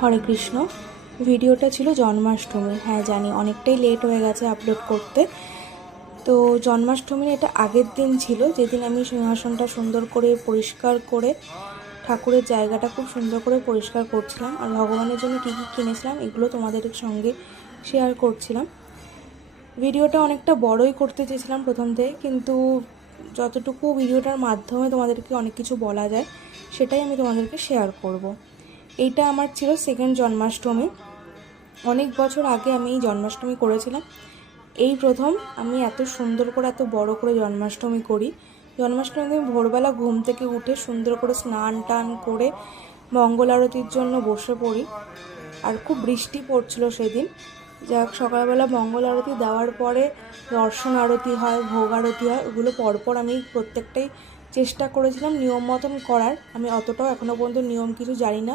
হরে কৃষ্ণ। ভিডিওটা ছিল জন্মাষ্টমী। হ্যাঁ জানি অনেকটাই লেট হয়ে গেছে আপলোড করতে। তো জন্মাষ্টমীর এটা আগের দিন ছিল, যেদিন আমি সিংহাসনটা সুন্দর করে পরিষ্কার করে ঠাকুরের জায়গাটা খুব সুন্দর করে পরিষ্কার করছিলাম, আর ভগবানের জন্য কী কী কিনেছিলাম এগুলো তোমাদের সঙ্গে শেয়ার করছিলাম। ভিডিওটা অনেকটা বড়ই করতে চেয়েছিলাম প্রথম থেকে, কিন্তু যতটুকু ভিডিওটার মাধ্যমে তোমাদেরকে অনেক কিছু বলা যায় সেটাই আমি তোমাদেরকে শেয়ার করব। এইটা আমার ছিল সেকেন্ড জন্মাষ্টমী। অনেক বছর আগে আমি এই জন্মাষ্টমী করেছিলাম, এই প্রথম আমি এত সুন্দর করে এত বড় করে জন্মাষ্টমী করি। জন্মাষ্টমীর দিন ভোরবেলা ঘুম থেকে উঠে সুন্দর করে স্নান টান করে মঙ্গল আরতির জন্য বসে পড়ি। আর খুব বৃষ্টি পড়ছিল সেদিন। যাক, সকালবেলা মঙ্গল আরতি দেওয়ার পরে দর্শন আরতি হয়, ভোগ আরতি হয়, ওগুলো পরপর আমি প্রত্যেকটাই চেষ্টা করেছিলাম নিয়ম মতন করার। আমি অতটাও এখনও পর্যন্ত নিয়ম কিছু জানি না,